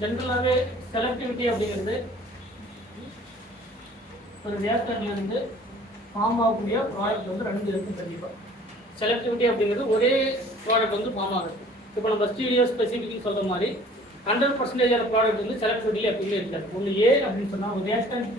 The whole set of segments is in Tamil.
ஜென்ரலாகவே செலக்டிவிட்டி அப்படிங்கிறது ஒரு ரியாக்டர்ல இருந்து ஃபார்ம் ஆகக்கூடிய ப்ராடக்ட் வந்து ரெண்டு இருக்கும் கண்டிப்பாக. செலக்டிவிட்டி அப்படிங்கிறது ஒரே ப்ராடக்ட் வந்து ஃபார்ம் ஆகுது. இப்போ நம்ம ஸ்டீரியோ ஸ்பெசிஃபிக்னு சொல்கிற மாதிரி 100% ப்ராடக்ட் வந்து செலக்டிவிட்டி எப்பயுமே இருக்காது. ஒன்று ஏ அப்படின்னு சொன்னால் ஒரு ரியாக்டன்ட்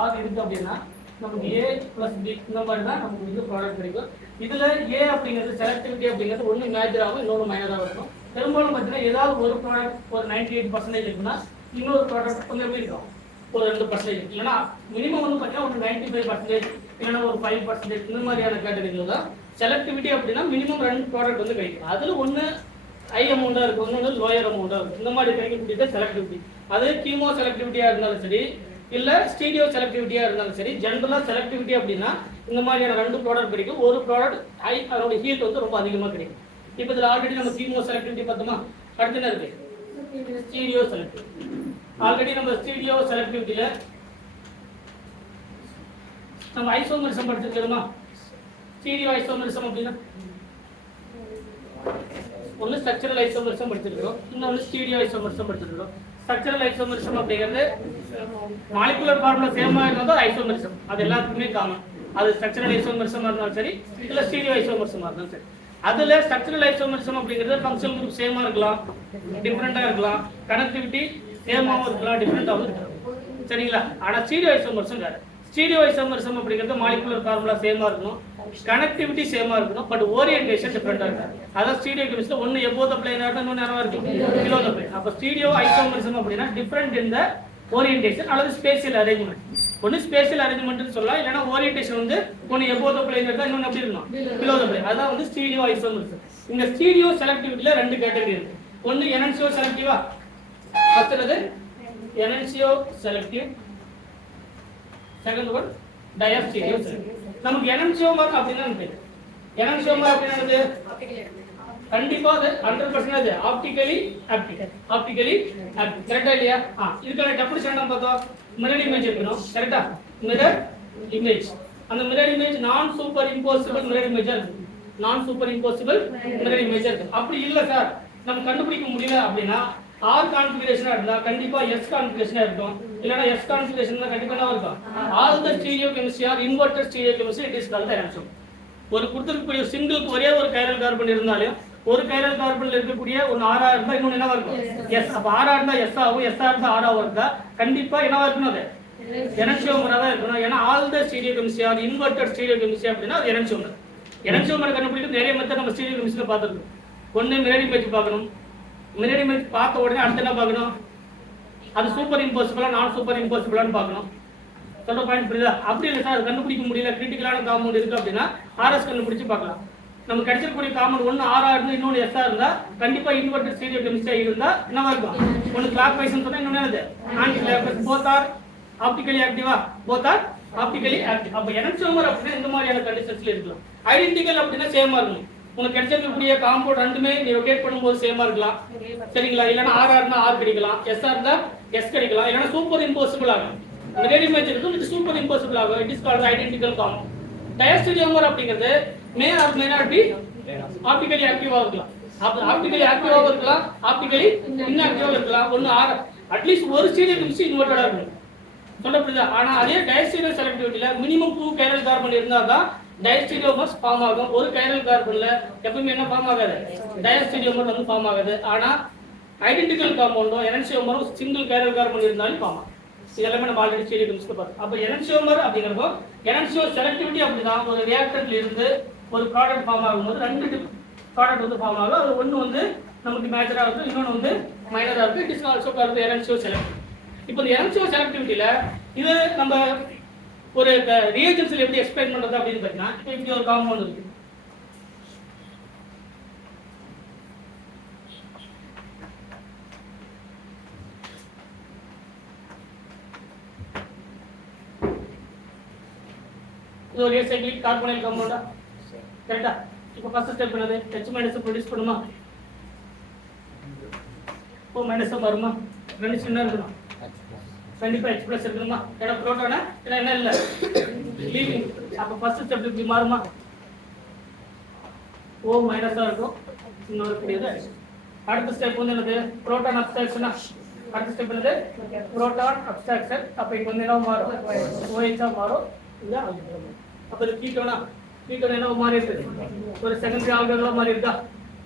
ஆர் இருக்குது அப்படின்னா நமக்கு ஏ ப்ளஸ் பி இந்த மாதிரி தான் நமக்கு வந்து ப்ராடக்ட் கிடைக்கும். இதில் ஏ அப்படிங்கிறது செலக்டிவிட்டி அப்படிங்கிறது ஒன்று மேஜராகவும் இன்னொன்று மைனராகவும் இருக்கும். பெரும்பாலும் பார்த்தீங்கன்னா ஏதாவது ஒரு ப்ராடக்ட் ஒரு 98% இருக்குன்னா இன்னொரு ப்ராடக்ட் கொஞ்சம் இருக்கும் ஒரு 2%. இல்லைன்னா மினிமம் வந்து பார்த்தீங்கன்னா ஒரு 95% இல்லைன்னா ஒரு 5% இந்த மாதிரியான கேட்டகரியில் தான் செலக்டிவிட்டி அப்படின்னா மினிமம் 2 ப்ராடக்ட் வந்து கிடைக்கும். அதில் ஒன்று ஹை அமௌண்ட்டாக இருக்கும், ஒன்று லோயர் அமௌண்ட்டாக இருக்கும். இந்த மாதிரி கிடைக்கக்கூடியது செலக்டிவிட்டி. அது கீமோ செலக்டிவிட்டியாக இருந்தாலும் சரி இல்லை ஸ்டீரியோ செலக்டிவிட்டியாக இருந்தாலும் சரி, ஜென்ரலாக செலக்டிவிட்டி அப்படின்னா இந்த மாதிரியான 2 ப்ராடக்ட் கிடைக்கும். ஒரு ப்ராடக்ட் அதோட ஹீட் வந்து ரொம்ப அதிகமாக கிடைக்கும். இப்போ இதில் ஆல்ரெடி நம்ம கீமோ செலக்டிவிட்டி பார்த்தோமா, அடுத்து என்ன இருக்கு ஸ்டீரியோ செலக்டிவிட்டி. ஆல்ரெடி நம்ம ஸ்டீரியோ செலக்டிவிட்டியில் நம்ம ஐசோமரிசம் படிச்சிருக்கோமா. ஸ்டீரியோ ஐசோமரிசம் அப்படின்னா ஒன்று ஸ்ட்ரக்சரல் ஐசோமரிசம் படிச்சிருக்கிறோம், இன்னொன்று ஸ்டீரியோ ஐசோமரிசம் படிச்சிருக்கிறோம். ஸ்ட்ரக்சரல் ஐசோமரிசம் அப்படிங்கிறது மாலிகுலர் ஃபார்முலா சேமாக இருந்தால் ஐசோமரிசம், அது எல்லாத்துக்குமே காமன். அது ஸ்ட்ரக்சரல் ஐசோமரிசமாக இருந்தாலும் சரி இல்லை ஸ்டீரியோ ஐசோமரிசமாக இருந்தாலும் சரி. அதில் ஸ்ட்ரக்சரல் ஐசோமரிசம் அப்படிங்கிறது ஃபங்க்ஷனல் குரூப் சேமாக இருக்கலாம், டிஃப்ரெண்ட்டாக இருக்கலாம், கனெக்டிவிட்டி சேமாகவும் இருக்கலாம், டிஃப்ரெண்ட்டாகவும் இருக்கலாம், சரிங்களா. ஆனால் ஸ்டீரியோ ஐசோமரிசம் வேறு. ஸ்டீரியோ ஐசோமரிசம் அப்படிங்கிறது மாலிகுலர் ஃபார்முலா சேமாக இருக்கணும், கனெக்டிவிட்டி சேமாக இருக்கணும், பட் ஓரியன்டேஷன் டிஃப்ரெண்ட்டாக இருக்கும். அதாவது ஸ்டீரியோ கெமிஸ்ட்ரியில் ஒன்று எபோவ் த பிளேன் ஆகும், இன்னொன்று என்னவா இருக்கும் பிலோ த பிளேன். அப்போ ஸ்டீரியோ ஐசோமரிசம் அப்படின்னா டிஃப்ரெண்ட் இந்த ஓரியன்டேஷன் அல்லது ஸ்பேஷியல் அரேஞ்ச்மெண்ட். ஒன்று ஸ்பேஷியல் அரேஞ்ச்மெண்ட்னு சொல்லலாம், இல்லைன்னா ஓரியன்டேஷன் வந்து ஒன்று எபோவ் த பிளேன் இருக்கா, இன்னொன்று எப்படி இருக்கணும் பிலோ த பிளேன். அதான் வந்து ஸ்டீரியோ ஐசோமரிசம். இந்த ஸ்டீரியோ செலக்டிவிட்டியில் 2 கேட்டகரி இருக்கு. ஒன்று எனன்சியோ செலக்டிவா, first enantio selective, second one diastereo selective. நமக்கு எனன்சியோமர் அப்படின்னா தெரியும். எனன்சியோமர் அப்படின்னா கண்டிப்பா அது 100% ஆப்டிகலி ஆக்டிவ். ஆப்டிகலி ஆக்டிவ் கரெக்டா இல்லையா? இதுக்கான டெஃபினிஷன் நம்ம பார்த்தோம். மிரர் இமேஜ் இருக்கணும், கரெக்டா. மிரர் இமேஜ், அந்த மிரர் இமேஜ் நான் சூப்பர் இம்போசிபிள் மிரர் இமேஜா இருக்கு. நான் சூப்பர் இம்போசிபிள் மிரர் இமேஜா இருக்கு. அப்படி இல்ல சார் நம்ம கண்டுபிடிக்க முடியல அப்படின்னா ஆர் கான்ஃபிகரேஷனா இருந்தா கண்டிப்பா எஸ் கான்ஃபிகரேஷனா இருக்கும், இல்லனா எஸ் கான்ஃபிகரேஷன் தான் கண்டிப்பா என்ன இருக்கும் all the stereo chemistry are inverted stereo chemistry it is called enantiomer. ஒரு கொடுத்திருக்கக்கூடிய சிங்கிளுக்கு ஒரே ஒரு கைரல் கார்பன் இருந்தாலும் ஒரு கைரல் கார்பன்ல இருக்கக்கூடிய ஒரு ஆரா இருந்தா இன்னொன்னு என்னவா இருக்கும் எஸ். அப்ப ஆரா இருந்தா எஸ் ஆகும், எஸ் இருந்தா ஆராவும் இருந்தா கண்டிப்பா என்னவா இருக்கணும் அது எனன்சியோமரா தான் இருக்கணும். ஏன்னா all the stereo chemistry are inverted stereo chemistry அப்படின்னா அது எனன்சியோமர். எனன்சியோமர் கண்டுபிடிக்க நிறைய மெத்தட் நம்ம ஸ்டீரியோ கெமிஸ்ட்ரியில பார்த்துருக்கோம். ஒன்று மிரர் இமேஜ் பார்க்கணும், மிரர் இமேஜ் பார்த்த உடனே அடுத்து என்ன பார்க்கணும் அது சூப்பர் இம்போசிபிளா நான் சூப்பர் இம்போசிபிளான்னு பார்க்கணும். சொல்ற பாயிண்ட் புரியுதா? அப்படி இல்லை சார் அது கண்டுபிடிக்க முடியல, கிரிட்டிக்கலான காம்பவுண்ட் இருக்கு அப்படின்னா ஆர்எஸ் கண்டுபிடிச்சு பார்க்கலாம். நம்ம கிடைச்சிருக்கக்கூடிய காம்பவுண்ட் ஒன்று ஆரா இருந்து இன்னொன்று எஸ்ஆ இருந்தா கண்டிப்பா இன்வெர்ட்டட் ஸ்டீரியோ கெமிஸ்ட்ரி இருந்தா என்னவா இருக்கும் ஒன்று கிளாக் வைஸ் சொன்னா இன்னொன்று என்னது anti clock wise. Both are optically ஆக்டிவா, போத் ஆர் ஆப்டிகலி ஆக்டிவ். அப்ப எனன்சியோமர் அப்படின்னா இந்த மாதிரியான கண்டிஷன்ஸ்ல இருக்கலாம். ஐடென்டிக்கல் அப்படின்னா சேமா இருக்கணும். உங்களுக்கு கிடைச்சிருக்கக்கூடிய காம்பவுண்ட் ரெண்டுமே நீ ரொட்டேட் பண்ணும்போது சேமா இருக்கலாம், சரிங்களா. இல்லைன்னா ஆர் இருந்தா ஆர் கிடைக்கலாம், எஸ் இருந்தா எஸ் கிடைக்கலாம், இல்லைன்னா சூப்பர் இம்போசிபிள் ஆகும். மிரர் இமேஜ் இருக்கும், இது சூப்பர் இம்போசிபிள் ஆகும். It is called identical compound. Diastereomer அப்படிங்கிறது may or may not be optically ஆக்டிவா இருக்கலாம், ஆப்டிகலி ஆக்டிவா இருக்கலாம், ஆப்டிகலி இன்ஆக்டிவா இருக்கலாம். ஒன்னு ஆர் அட்லீஸ்ட் ஒரு ஸ்டீரியோ கெமிஸ்ட்ரி இன்வெர்ட்டடா இருக்கும், சொல்ல புரியுதா. ஆனா அதே டயஸ்டீரியோ செலக்டிவிட்டியில மினிமம் 2 கைரல் கார்பன் இருந்தாதான் டயஸ்டீரியோமர்ஸ் ஃபார்ம் ஆகும். ஒரு கைரல் கார்பன்ல எப்பவுமே என்ன ஃபார்ம் ஆகாது டயஸ்டீரியோமர் வந்து ஃபார்ம் ஆகாது. ஆனா ஐடென்டிக்கல் காம்பவுண்டும் எனன்சியோமரும் சிங்கிள் கைரல் கார்பன் இருந்தாலும் ஃபார்ம் ஆகும். இதெல்லாமே நம்ம ஆல்ரெடி ஸ்டீரியோ கெமிஸ்ட்ரியில பார்த்தோம். அப்ப எனன்சியோமர் அப்படிங்கிறப்போ எனன்சியோ செலக்டிவிட்டி அப்படிதான் ஒரு ரியாக்டர்ல இருந்து ஒரு ப்ராடக்ட் ஃபார்ம் ஆகும்போது 2 ப்ராடக்ட் வந்து ஃபார்ம் ஆகும். அது ஒன்று வந்து நமக்கு மேஜரா இருக்கும், இன்னொன்று வந்து மைனரா இருக்கும். It is also called எனன்சியோ selectivity. இப்போ இந்த எனன்சியோ செலக்டிவிட்டியில இது நம்ம ஒரு ரியேஜன்ஸ்ல எப்படி எக்ஸ்பிளைன் பண்றது அப்படின்னு பார்த்தீங்கன்னா இப்போ இப்படி ஒரு காம்பவுண்ட் இருக்கு. இது ஒரு ஏசைக்ளிக் கார்பனைல் காம்பவுண்டா, கரெக்டா. இப்போ ஃபர்ஸ்ட் ஸ்டெப் என்னது H மைனஸ் ப்ரொடியூஸ் பண்ணுமா, O மைனஸ் வருமா, ரெண்டு சின்ன இருக்கணும், கண்டிப்பா H பிளஸ் இருக்கணுமா. ஏன்னா புரோட்டானா என்ன இல்லை லீவிங். அப்போ ஃபர்ஸ்ட் ஸ்டெப் இப்படி மாறுமா, O மைனஸா இருக்கும், இன்னொரு கூடியது அடுத்த ஸ்டெப் வந்து என்னது புரோட்டான் அப்ஸ்ட்ராக்ஷனா அடுத்த ஸ்டெப் என்னது புரோட்டான் அப்ஸ்ட்ராக்ஷன் அப்ப இப்போ வந்து என்ன மாறும் OH ஆ மாறும் இல்ல அப்ப இது கீட்டோனா கீட்டோன் என்ன மாறி இருக்கு ஒரு செகண்டரி ஆல்கஹாலா மாறி இருக்கா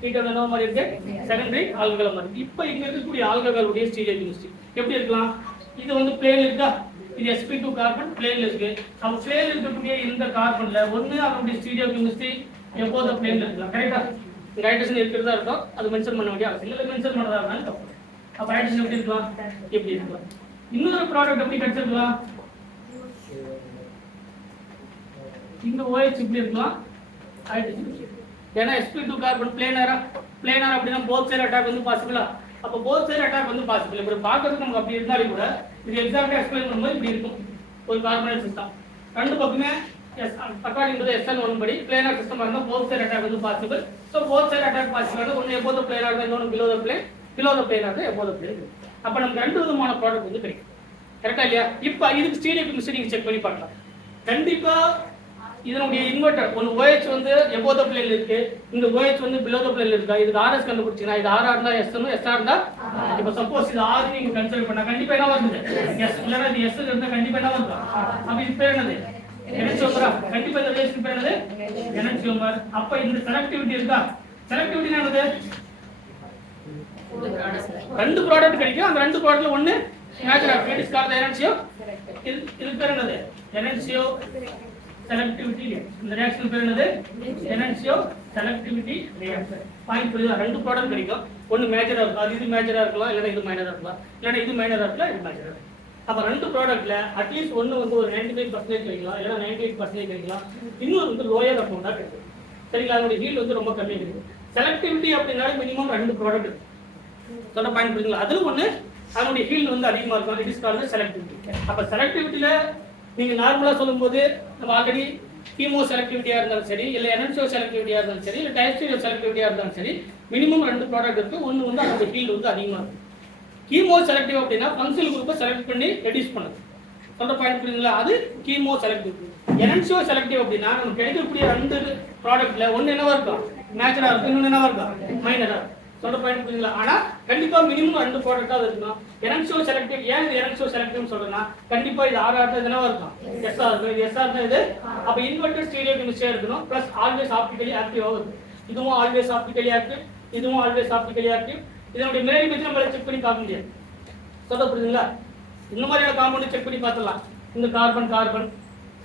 கீட்டோன் என்ன மாறி இருக்கு செகண்டரி ஆல்கஹாலா மாறி இப்போ இங்க இருக்கக்கூடிய ஆல்கஹாலுடைய ஸ்டீரியோகெமிஸ்ட்ரி எப்படி இருக்கலாம் இது வந்து பிளேன் இருக்கா இது sp2 கார்பன் பிளேன்ல இருக்கு அப்ப பிளேன்ல இருக்கக்கூடிய இந்த கார்பன்ல ஒண்ணு அதனுடைய ஸ்டீரியோகெமிஸ்ட்ரி எப்போதும் பிளேன்ல இருக்கலாம் கரெக்ட்டா ஹைட்ரஜன் இருக்கிறதா இருக்கும் அது மென்ஷன் பண்ண வேண்டிய அவசியம் இல்லை மென்ஷன் பண்ணதா இருந்தாலும் தப்பு அப்ப ஹைட்ரஜன் எப்படி இருக்கலாம் எப்படி இருக்கலாம் இன்னொரு ப்ராடக்ட் எப்படி கிடைச்சிருக்கலாம் இங்க OH இப்படி இருக்கலாம் ஹைட்ரஜன் ஏன்னா sp2 கார்பன் பிளேனரா அப்படினா போத் சைடு அட்டாக் வந்து பாசிபிளா அப்ப போத் சைடு அட்டாக் வந்து பாசிபிள் இப்ப பார்க்கிறதுக்கு நமக்கு அப்படி இருந்தாலும் கூட இது எக்ஸாக்ட்டா எக்ஸ்பிளைன் பண்ணும்போது இப்படி இருக்கும் ஒரு கார்பனேட் சிஸ்டம் ரெண்டு பக்கமே according to the SN1 படி planar system இருந்தா both side attack வந்து possible so both side attack possible ஒன்னு above the planar தான் இன்னொன்னு below the planar தான் above the planar அப்ப நமக்கு ரெண்டு விதமான ப்ராடக்ட் வந்து கிடைக்கும் கரெக்ட்டா இல்லையா இப்போ இதுக்கு ஸ்டீரியோகெமிஸ்ட்ரி நீங்க செக் பண்ணி பார்க்கலாம் கண்டிப்பா இதனுடைய இன்வெர்ட்டர் ஒன்னு OH வந்து above the plane இருக்கு இந்த OH வந்து below the plane இருக்கா இதுக்கு RS கண்டுபிடிச்சீங்கன்னா இது RR இருந்தா SN SR இருந்தா இப்போ சப்போஸ் இது R நீங்க கன்சிடர் பண்ணா கண்டிப்பா என்ன வருது S இல்லனா இது S இருந்தா கண்டிப்பா என்ன வருது அப்ப இது பேர் என்னது எனர்ஜியோமரா கண்டிப்பா இந்த ரிலேஷன் பேர் என்னது எனர்ஜியோமர் அப்ப இந்த செலக்டிவிட்டி இருக்கா செலக்டிவிட்டி என்னது ரெண்டு ப்ராடக்ட் கிடைக்கும் அந்த ரெண்டு ப்ராடக்ட்ல ஒன்னு major of it is called எனர்ஜியோ இது பேர் என்னது எனர்ஜியோ செலக்டிவிட்டி இந்த ரியாக்ஷன் பேர் என்னது எனர்ஜியோ செலக்டிவிட்டி ரியாக்ஷன் பாயிண்ட் புரியுதா ரெண்டு ப்ராடக்ட் கிடைக்கும் ஒன்னு மேஜரா இருக்கும் அது இது மேஜரா இருக்கலாம் இல்லனா இது மைனரா இருக்கலாம் இல்லனா இது மைனரா இருக்கலாம் இது மேஜரா இருக்கலாம் அப்ப ரெண்டு ப்ராடக்ட்ல அட்லீஸ்ட் ஒன்னு வந்து ஒரு 95% கிடைக்கலாம் இல்லனா 98% கிடைக்கலாம் இன்னொரு வந்து லோயர் அமௌண்டா கிடைக்கும் சரிங்களா அதோட ஹீல்ட் வந்து ரொம்ப கம்மியா இருக்கு செலக்டிவிட்டி அப்படினா மினிமம் ரெண்டு ப்ராடக்ட் இருக்கு சொன்ன பாயிண்ட் புரியுங்களா அதுல ஒன்னு அதோட ஹீல்ட் வந்து அதிகமா இருக்கும் இட் இஸ் கால்ட் செலக்டிவிட்டி அப்ப செலக்டிவிட்டில நீங்க நார்மலா சொல்லும்போது நம்ம ஆல்ரெடி கீமோ செலக்டிவிட்டியா இருந்தாலும் சரி இல்ல எனர்ஜியோ செலக்டிவிட்டியா இருந்தாலும் சரி இல்ல டைஸ்டீரியோ செலக்டிவிட்டியா இருந்தாலும் சரி மினிமம் ரெண்டு ப்ராடக்ட் இருக்கு ஒன்னு வந்து அதோட ஹீல்ட் வந்து அதிகமா இருக்கும் கீமோ செலக்டிவ் அப்படினா ஃபங்க்ஷனல் குரூப்பை செலக்ட் பண்ணி ரெடியூஸ் பண்ணுது சொல்ற பாயிண்ட் புரியுதுங்களா அது கீமோ செலக்டிவ் எனர்ஜியோ செலக்டிவ் அப்படினா நமக்கு கிடைக்கக்கூடிய ரெண்டு ப்ராடக்ட்ல ஒன்னு என்னவா இருக்கும் மேஜரா இருக்கும் இன்னொன்னு என்னவா இருக்கும் மைனரா சொல்ற பாயிண்ட் புரியுதுங்களா ஆனா கண்டிப்பா மினிமம் ரெண்டு ப்ராடக்ட்டா இருக்கணும் எனர்ஜியோ செலக்டிவ் ஏன் இது எனர்ஜியோ செலக்டிவ்னு சொல்றேன்னா கண்டிப்பா இது RR தான் என்னவா இருக்கும் SR இருக்கும் இது SR தான் இது அப்ப இன்வெர்ட்டட் ஸ்டீரியோகெமிஸ்ட்ரி இருக்கணும் பிளஸ் ஆல்வேஸ் ஆப்டிகலி ஆக்டிவ் ஆகும் இதுவும் ஆல்வேஸ் ஆப்டிகலி ஆக்டிவ் இதுவும் ஆல்வேஸ் ஆப்டிகலி ஆக்டிவ் இதனுடைய மேரி பத்தி நம்ம செக் பண்ணி பார்க்க முடியாது சொல்ல புரியுதுங்களா இந்த மாதிரியான காம்பவுண்ட் செக் பண்ணி பார்த்துடலாம் இந்த கார்பன்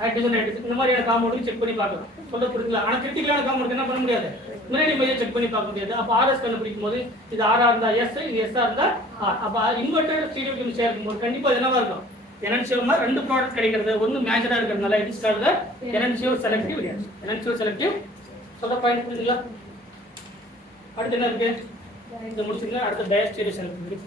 ஹைட்ரஜன் இந்த மாதிரியான காம்பவுண்ட் செக் பண்ணி பார்க்கலாம் சொல்ல புரியுதுங்களா ஆனா கிரிட்டிக்கலான காம்பவுண்ட் என்ன பண்ண முடியாது மேரி பத்தி செக் பண்ணி பார்க்க முடியாது அப்ப RS கண்டுபிடிக்கும் போது இது RR இருந்தா S இது SR இருந்தா R அப்ப இன்வெர்ட்டட் ஸ்டீரியோகெமிஸ்ட்ரி இருக்கும்போது கண்டிப்பா என்னவா இருக்கும் எனர்ஜியோமா ரெண்டு ப்ராடக்ட் கிடைக்கிறது ஒன்னு மேஜரா இருக்கிறதுனால it is called எனர்ஜியோ selective reaction எனர்ஜியோ selective சொல்ல பாயிண்ட் புரியுதுங்களா அடுத்து என்ன இருக்கு இது முடிச்சுங்க அடுத்த டயஸ்டீரியோ செலக்டிவ்